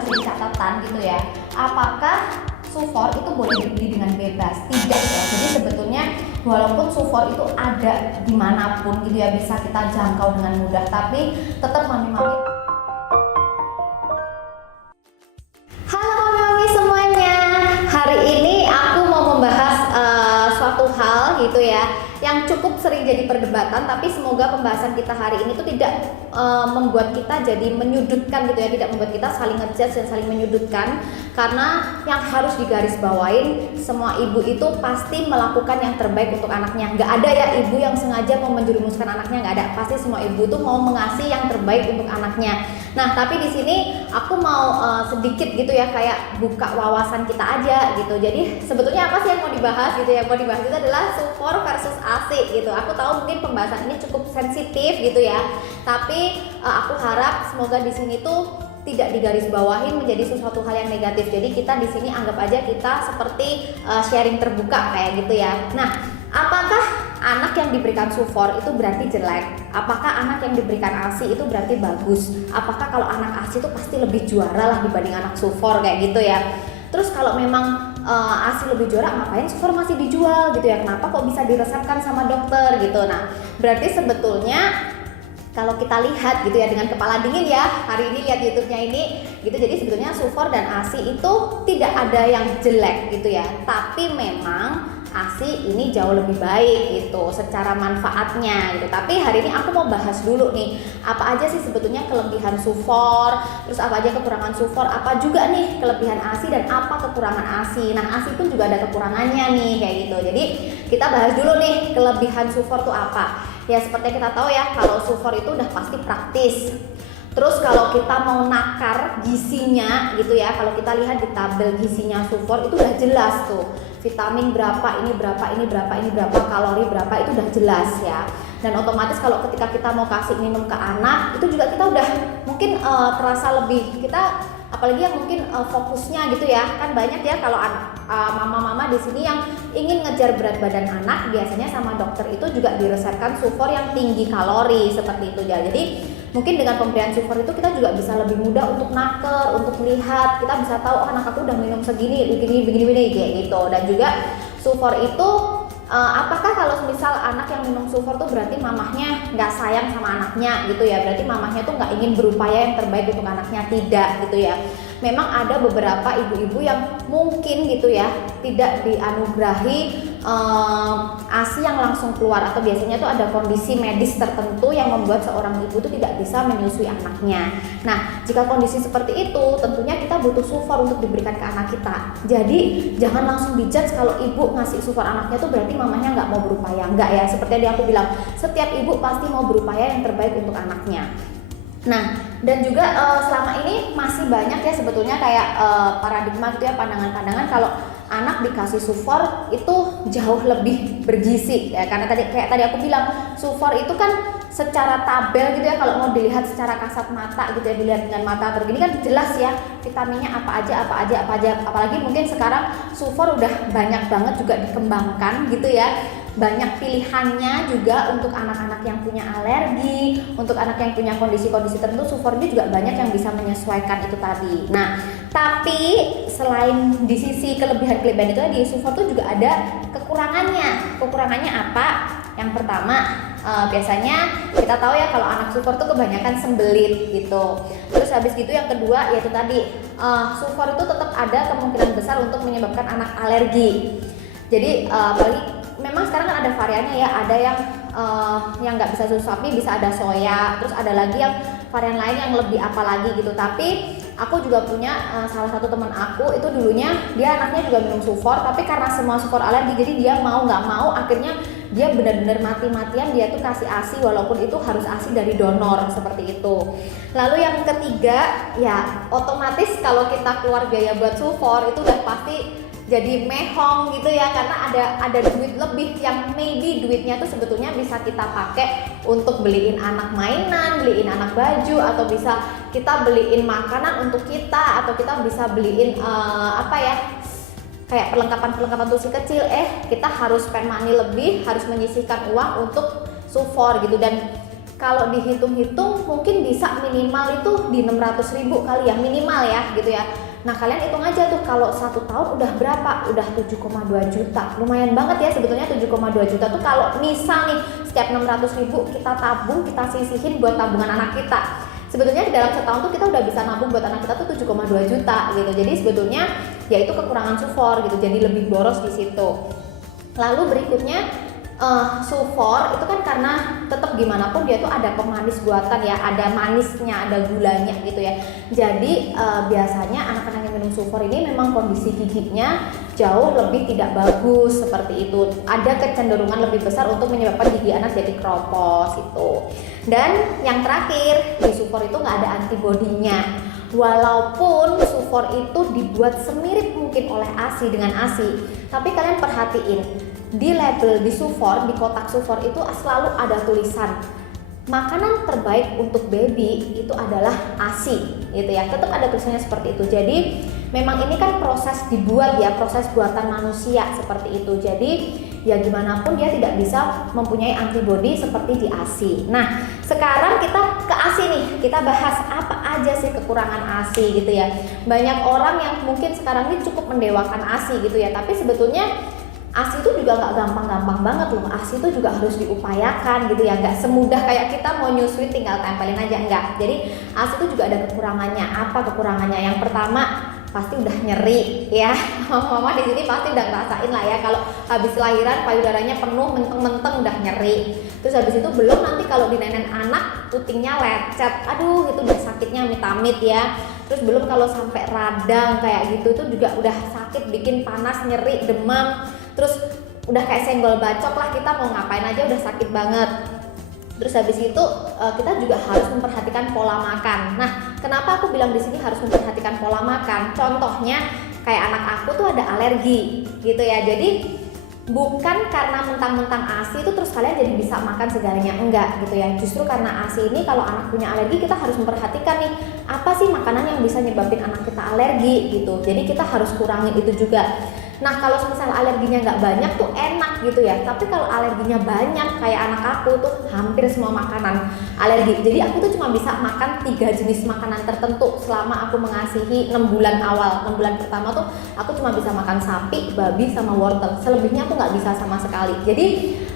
harus jadi catatan gitu ya. Apakah Sufor itu boleh dibeli dengan bebas? Tidak ya. Jadi sebetulnya walaupun Sufor itu ada dimanapun gitu ya, bisa kita jangkau dengan mudah, tapi tetap mami-mami. Halo mami-mami semuanya. Hari ini aku mau membahas suatu hal gitu ya, yang cukup sering jadi perdebatan, tapi semoga pembahasan kita hari ini tuh tidak membuat kita jadi menyudutkan gitu ya, tidak membuat kita saling ngejudge dan saling menyudutkan. Karena yang harus digarisbawain, semua ibu itu pasti melakukan yang terbaik untuk anaknya. Nggak ada ya ibu yang sengaja mau menjerumuskan anaknya, nggak ada. Pasti semua ibu tuh mau mengasih yang terbaik untuk anaknya. Nah, tapi di sini aku mau sedikit gitu ya, kayak buka wawasan kita aja gitu. Jadi sebetulnya apa sih yang mau dibahas gitu ya? Mau dibahas itu adalah Sufor versus ASI gitu. Aku tahu mungkin pembahasan ini cukup sensitif gitu ya. Tapi aku harap semoga di sini tuh tidak digarisbawahi menjadi sesuatu hal yang negatif. Jadi kita di sini anggap aja kita seperti sharing terbuka kayak gitu ya. Nah, apakah anak yang diberikan Sufor itu berarti jelek? Apakah anak yang diberikan ASI itu berarti bagus? Apakah kalau anak ASI itu pasti lebih juara lah dibanding anak Sufor kayak gitu ya? Terus kalau memang ASI lebih juara, ngapain Sufor masih dijual gitu ya? Kenapa kok bisa diresepkan sama dokter gitu? Nah, berarti sebetulnya kalau kita lihat gitu ya dengan kepala dingin ya, hari ini lihat YouTube-nya ini gitu, jadi sebetulnya Sufor dan ASI itu tidak ada yang jelek gitu ya, tapi memang ASI ini jauh lebih baik gitu secara manfaatnya gitu. Tapi hari ini aku mau bahas dulu nih, apa aja sih sebetulnya kelebihan Sufor, terus apa aja kekurangan Sufor, apa juga nih kelebihan ASI dan apa kekurangan ASI. Nah, ASI pun juga ada kekurangannya nih kayak gitu. Jadi kita bahas dulu nih kelebihan Sufor tuh apa. Ya seperti kita tahu ya, kalau Sufor itu udah pasti praktis. Terus kalau kita mau nakar gizinya gitu ya, kalau kita lihat di tabel gizinya Sufor itu udah jelas tuh. Vitamin berapa, ini berapa, ini berapa, ini berapa, kalori berapa, itu udah jelas ya. Dan otomatis kalau ketika kita mau kasih minum ke anak, itu juga kita udah mungkin terasa lebih, kita apalagi yang mungkin fokusnya gitu ya, kan banyak ya kalau mama-mama di sini yang ingin ngejar berat badan anak, biasanya sama dokter itu juga diresepkan Sufor yang tinggi kalori seperti itu ya. Jadi mungkin dengan pemberian Sufor itu kita juga bisa lebih mudah untuk naker, untuk melihat, kita bisa tahu oh, anak aku udah minum segini, begini kayak gitu. Dan juga Sufor itu apakah kalau misal anak yang minum Sufor tuh berarti mamahnya nggak sayang sama anaknya gitu ya, berarti mamahnya tuh nggak ingin berupaya yang terbaik untuk anaknya, tidak gitu ya. Memang ada beberapa ibu-ibu yang mungkin gitu ya tidak dianugerahi ASI yang langsung keluar, atau biasanya tuh ada kondisi medis tertentu yang membuat seorang ibu tuh tidak bisa menyusui anaknya. Nah, jika kondisi seperti itu tentunya kita butuh Sufor untuk diberikan ke anak kita. Jadi jangan langsung dijudge kalau ibu ngasih Sufor anaknya tuh berarti mamanya nggak mau berupaya. Enggak ya, seperti yang aku bilang, setiap ibu pasti mau berupaya yang terbaik untuk anaknya. Nah, dan juga selama ini masih banyak ya sebetulnya kayak paradigma gitu ya, pandangan-pandangan kalau anak dikasih Sufor itu jauh lebih bergizi ya, karena kayak tadi aku bilang Sufor itu kan secara tabel gitu ya, kalau mau dilihat secara kasat mata gitu ya, dilihat dengan mata begini kan jelas ya vitaminnya apa aja, apalagi mungkin sekarang Sufor udah banyak banget juga dikembangkan gitu ya, banyak pilihannya juga untuk anak-anak yang punya alergi, untuk anak yang punya kondisi-kondisi tertentu, Sufor ini juga banyak yang bisa menyesuaikan itu tadi. Nah, tapi selain di sisi kelebihan-kelebihan itu tadi, Sufor itu juga ada kekurangannya. Kekurangannya apa? Yang pertama, biasanya kita tahu ya kalau anak Sufor tuh kebanyakan sembelit gitu. Terus habis gitu yang kedua yaitu tadi, Sufor itu tetap ada kemungkinan besar untuk menyebabkan anak alergi. Jadi apalagi memang sekarang kan ada variannya ya, ada yang nggak bisa susu sapi, bisa ada soya, terus ada lagi yang varian lain yang lebih apa lagi gitu. Tapi aku juga punya salah satu teman aku itu dulunya dia anaknya juga minum Sufor, tapi karena semua Sufor alergi, jadi dia mau nggak mau akhirnya dia benar-benar mati-matian dia tuh kasih ASI, walaupun itu harus ASI dari donor seperti itu. Lalu yang ketiga ya otomatis kalau kita keluar biaya buat Sufor itu udah pasti jadi mehong gitu ya, karena ada duit lebih yang maybe duitnya tuh sebetulnya bisa kita pakai untuk beliin anak mainan, beliin anak baju, atau bisa kita beliin makanan untuk kita, atau kita bisa beliin kayak perlengkapan tuh si kecil. Kita harus spend money lebih, harus menyisihkan uang untuk Sufor gitu. Dan kalau dihitung-hitung mungkin bisa minimal itu di 600.000 kali ya, minimal ya gitu ya. Nah kalian hitung aja tuh kalau 1 tahun udah berapa? Udah 7,2 juta. Lumayan banget ya sebetulnya 7,2 juta tuh kalau misal nih setiap 600.000 kita tabung, kita sisihin buat tabungan anak kita. Sebetulnya di dalam setahun tuh kita udah bisa nabung buat anak kita tuh 7,2 juta gitu. Jadi sebetulnya ya itu kekurangan sufor gitu. Jadi lebih boros di situ. Lalu berikutnya sufor itu kan karena tetap gimana pun dia tuh ada pemanis buatan ya, ada manisnya, ada gulanya gitu ya. Jadi biasanya anak-anak yang minum sufor ini memang kondisi giginya jauh lebih tidak bagus seperti itu. Ada kecenderungan lebih besar untuk menyebabkan gigi anak jadi keropos itu. Dan yang terakhir, di sufor itu nggak ada antibodinya. Walaupun sufor itu dibuat semirip mungkin oleh ASI dengan ASI, tapi kalian perhatiin di label di sufor, di kotak sufor itu selalu ada tulisan makanan terbaik untuk baby itu adalah ASI gitu ya. Tetap ada tulisannya seperti itu. Jadi memang ini kan proses dibuat ya, proses buatan manusia seperti itu. Jadi ya gimana pun dia tidak bisa mempunyai antibodi seperti di ASI. Nah sekarang kita ke ASI nih, kita bahas apa aja sih kekurangan ASI gitu ya. Banyak orang yang mungkin sekarang ini cukup mendewakan ASI gitu ya, tapi sebetulnya ASI itu juga nggak gampang-gampang banget loh. ASI itu juga harus diupayakan gitu ya, nggak semudah kayak kita mau nyusui tinggal tempelin aja, enggak. Jadi ASI itu juga ada kekurangannya. Apa kekurangannya? Yang pertama pasti udah nyeri ya. Mama di sini pasti udah ngerasain lah ya kalau habis lahiran payudaranya penuh, menteng-menteng udah nyeri. Terus habis itu belum nanti kalau dinenen anak putingnya lecet, aduh itu udah sakitnya amit-amit ya. Terus belum kalau sampai radang kayak gitu itu juga udah sakit, bikin panas, nyeri, demam. Terus udah kayak senggol bacok lah, kita mau ngapain aja udah sakit banget. Terus habis itu kita juga harus memperhatikan pola makan. Nah, kenapa aku bilang di sini harus memperhatikan pola makan? Contohnya kayak anak aku tuh ada alergi gitu ya. Jadi bukan karena mentang-mentang ASI itu terus kalian jadi bisa makan segalanya, enggak gitu ya. Justru karena ASI ini kalau anak punya alergi kita harus memperhatikan nih apa sih makanan yang bisa nyebabin anak kita alergi gitu. Jadi kita harus kurangin itu juga. Nah kalau misal alerginya nggak banyak tuh enak gitu ya, tapi kalau alerginya banyak kayak anak aku tuh hampir semua makanan alergi. Jadi aku tuh cuma bisa makan 3 jenis makanan tertentu selama aku mengasihi 6 bulan awal. 6 bulan pertama tuh aku cuma bisa makan sapi, babi, sama wortel. Selebihnya aku nggak bisa sama sekali. Jadi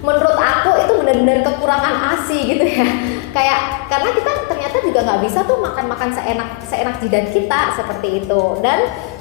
menurut aku itu benar-benar kekurangan ASI gitu ya. Kayak karena kita ternyata juga nggak bisa tuh makan-makan seenak jidat kita seperti itu. Dan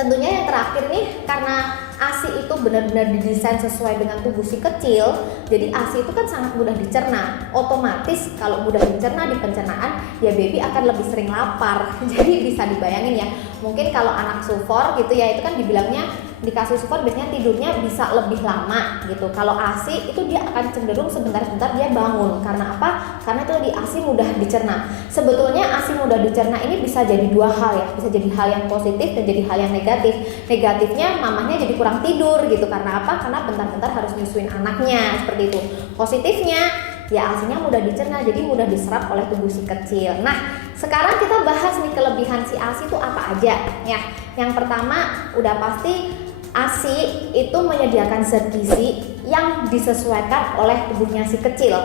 tentunya yang terakhir nih, karena ASI itu benar-benar didesain sesuai dengan tubuh si kecil, jadi ASI itu kan sangat mudah dicerna. Otomatis kalau mudah dicerna di pencernaan, ya baby akan lebih sering lapar. Jadi bisa dibayangin ya, mungkin kalau anak sufor gitu ya, itu kan dibilangnya dikasih sufor biasanya tidurnya bisa lebih lama gitu. Kalau ASI itu dia akan cenderung sebentar-sebentar dia bangun. Karena apa? Karena itu di ASI mudah dicerna. Sebetulnya ASI mudah dicerna ini bisa jadi dua hal ya, bisa jadi hal yang positif dan jadi hal yang negatif. Negatifnya mamahnya jadi kurang tidur gitu. Karena apa? Karena bentar-bentar harus nyusuin anaknya seperti itu. Positifnya ya ASI-nya mudah dicerna, jadi mudah diserap oleh tubuh si kecil. Nah, sekarang kita bahas nih kelebihan si ASI itu apa aja ya. Yang pertama udah pasti ASI itu menyediakan zat gizi yang disesuaikan oleh tubuhnya si kecil.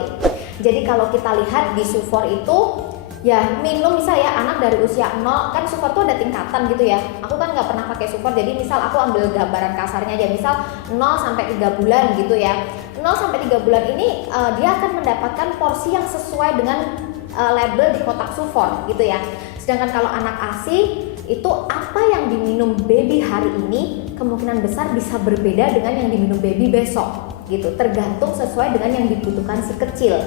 Jadi kalau kita lihat di sufor itu ya minum misalnya anak dari usia 0, kan sufor tuh ada tingkatan gitu ya. Aku kan nggak pernah pakai sufor, jadi misal aku ambil gambaran kasarnya aja, misal 0 sampai 3 bulan gitu ya. 0 sampai 3 bulan ini dia akan mendapatkan porsi yang sesuai dengan label di kotak sufor gitu ya. Sedangkan kalau anak ASI itu apa yang diminum baby hari ini kemungkinan besar bisa berbeda dengan yang diminum baby besok gitu, tergantung sesuai dengan yang dibutuhkan si kecil.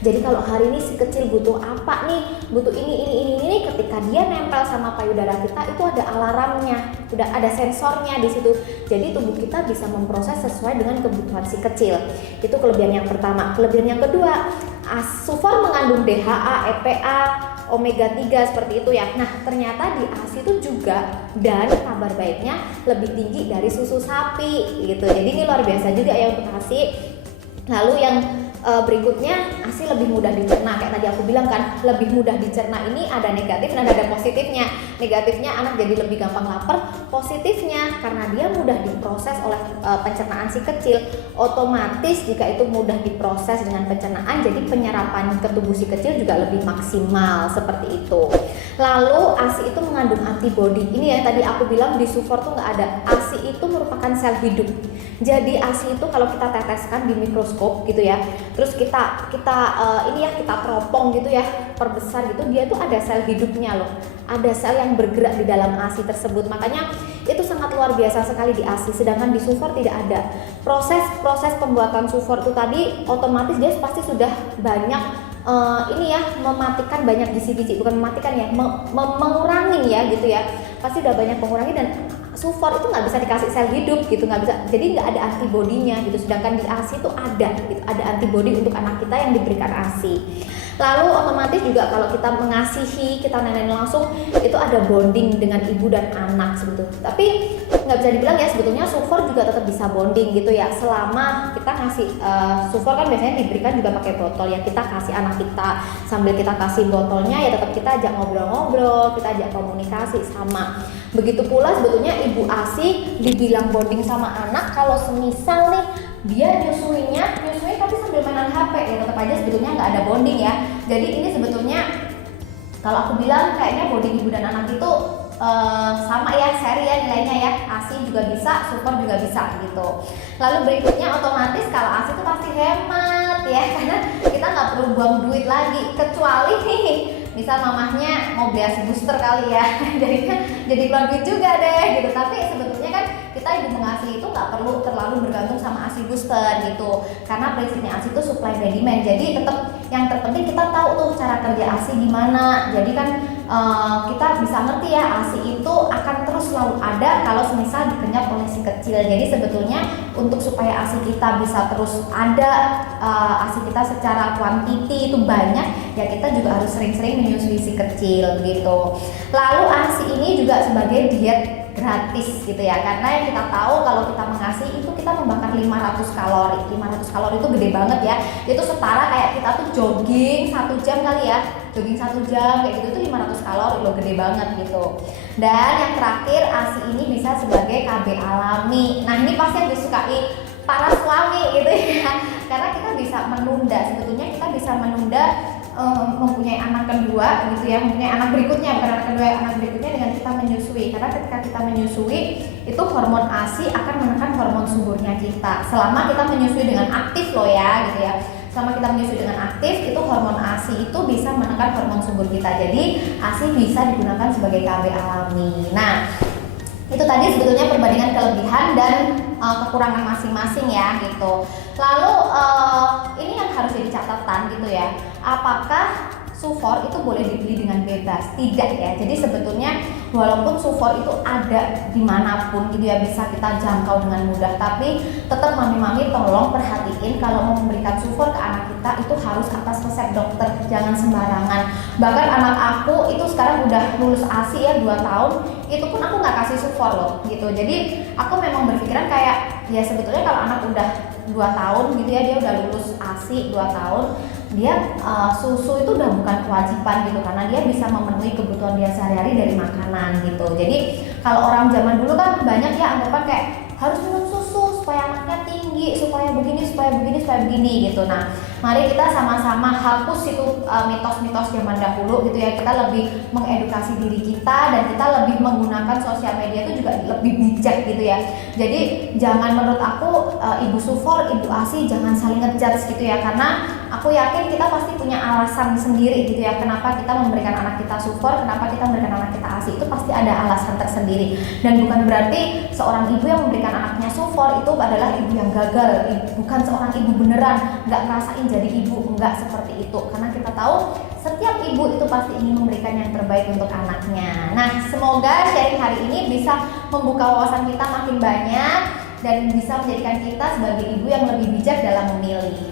Jadi kalau hari ini si kecil butuh apa nih, butuh ini, ketika dia nempel sama payudara kita itu ada alarmnya, udah ada sensornya di situ. Jadi tubuh kita bisa memproses sesuai dengan kebutuhan si kecil. Itu kelebihan yang pertama. Kelebihan yang kedua, sufor mengandung DHA, EPA, omega 3 seperti itu ya. Nah ternyata di ASI itu juga, dan kabar baiknya lebih tinggi dari susu sapi gitu. Jadi ini luar biasa juga ya untuk ASI. Lalu yang berikutnya, ASI lebih mudah dicerna. Kayak tadi aku bilang kan, lebih mudah dicerna ini ada negatif dan ada positifnya. Negatifnya anak jadi lebih gampang lapar. Positifnya karena dia mudah diproses oleh pencernaan si kecil, otomatis jika itu mudah diproses dengan pencernaan, jadi penyerapan ke tubuh si kecil juga lebih maksimal seperti itu. Lalu ASI itu mengandung antibodi. Ini yang tadi aku bilang di SUFOR tuh nggak ada. ASI itu merupakan sel hidup. Jadi ASI itu kalau kita teteskan di mikroskop gitu ya, terus kita teropong gitu ya, perbesar gitu, dia tuh ada sel hidupnya loh. Ada sel yang bergerak di dalam ASI tersebut. Makanya itu sangat luar biasa sekali di ASI. Sedangkan di SUFOR tidak ada. Proses pembuatan SUFOR itu tadi otomatis dia pasti sudah banyak mematikan banyak gizi-gizi, bukan mematikan ya, mengurangi ya gitu ya, pasti udah banyak mengurangi. Dan SUFOR itu nggak bisa dikasih sel hidup gitu, nggak bisa, jadi nggak ada antibodinya gitu. Sedangkan di ASI itu ada gitu, ada antibodi untuk anak kita yang diberikan ASI. Lalu otomatis juga kalau kita mengasihi, kita nenek langsung, itu ada bonding dengan ibu dan anak sebetulnya. Tapi nggak bisa dibilang ya, sebetulnya SUFOR juga tetap bisa bonding gitu ya, selama kita ngasih SUFOR kan biasanya diberikan juga pakai botol ya, kita kasih anak kita sambil kita kasih botolnya ya, tetap kita ajak ngobrol-ngobrol, kita ajak komunikasi sama. Begitu pula sebetulnya ibu ASI dibilang bonding sama anak kalau semisal nih dia nyusui tapi sambil mainan HP ya, tetap aja sebetulnya nggak ada bonding ya. Jadi ini sebetulnya kalau aku bilang kayaknya bonding ibu dan anak itu sama ya, seri ya nilainya ya, ASI juga bisa, SUFOR juga bisa gitu. Lalu berikutnya otomatis kalau ASI itu pasti hemat ya, karena kita nggak perlu buang duit lagi, kecuali nih misal mamahnya mau beli ASI booster kali ya, jadi keluar duit juga deh gitu. Tapi sebetulnya kan kita ibu mengasihi itu nggak perlu terlalu bergantung sama ASI booster gitu, karena prinsipnya ASI itu supply by demand. Jadi tetap yang terpenting kita tahu tuh cara kerja ASI gimana. Jadi kan kita bisa ngerti ya, ASI itu akan terus selalu ada kalau semisal dikenyap oleh si kecil. Jadi sebetulnya untuk supaya ASI kita bisa terus ada, ASI kita secara kuantiti itu banyak ya, kita juga harus sering-sering menyusui si kecil gitu. Lalu ASI ini juga sebagai diet gratis gitu ya, karena yang kita tahu kalau kita mengasihi itu kita membakar 500 kalori. 500 kalori itu gede banget ya, itu setara kayak kita tuh jogging 1 jam kali ya, jogging 1 jam kayak gitu tuh 500 kalori loh, gede banget gitu. Dan yang terakhir, ASI ini bisa sebagai KB alami. Nah ini pasti yang disukai para suami gitu ya, karena kita bisa menunda, sebetulnya kita bisa menunda mempunyai anak kedua gitu ya, mempunyai anak berikutnya, bukan anak kedua, anak berikutnya dengan kita menyusui. Karena ketika kita menyusui itu hormon ASI akan menekan hormon suburnya kita selama kita menyusui dengan aktif loh ya gitu ya. Selama kita menyusui dengan aktif, itu hormon ASI itu bisa menekan hormon subur kita. Jadi ASI bisa digunakan sebagai KB alami. Nah itu tadi sebetulnya perbandingan kelebihan dan kekurangan masing-masing ya gitu. Lalu ini yang harus jadi catatan gitu ya, apakah SUFOR itu boleh dibeli dengan bebas? Tidak ya. Jadi sebetulnya walaupun SUFOR itu ada dimanapun gitu ya, bisa kita jangkau dengan mudah, tapi tetap mami-mami tolong perhatiin kalau mau memberikan SUFOR ke anak kita itu harus atas resep dokter, jangan sembarangan. Bahkan anak aku itu sekarang udah lulus ASI ya 2 tahun, itu pun aku nggak kasih SUFOR loh gitu. Jadi aku memang berpikiran kayak ya sebetulnya kalau anak udah 2 tahun gitu ya, dia udah lulus ASI 2 tahun, dia susu itu udah bukan kewajiban gitu, karena dia bisa memenuhi kebutuhan dia sehari-hari dari makanan gitu. Jadi kalau orang zaman dulu kan banyak ya anggapan kayak harus minum susu supaya anaknya tinggi, supaya begini, supaya begini, supaya begini gitu. Nah mari kita sama-sama hapus itu mitos-mitos zaman dahulu gitu ya. Kita lebih mengedukasi diri kita dan kita lebih menggunakan sosial media itu juga lebih bijak gitu ya. Jadi jangan, menurut aku ibu SUFOR, ibu ASI jangan saling ngejudge gitu ya, karena aku yakin kita pasti punya alasan sendiri gitu ya, kenapa kita memberikan anak kita SUFOR, kenapa kita memberikan anak kita ASI, itu pasti ada alasan tersendiri. Dan bukan berarti seorang ibu yang memberikan anaknya SUFOR itu adalah ibu yang gagal, bukan seorang ibu beneran nggak ngerasain jadi ibu, enggak seperti itu. Karena kita tahu setiap ibu itu pasti ingin memberikan yang terbaik untuk anaknya. Nah semoga sharing hari ini bisa membuka wawasan kita makin banyak dan bisa menjadikan kita sebagai ibu yang lebih bijak dalam memilih.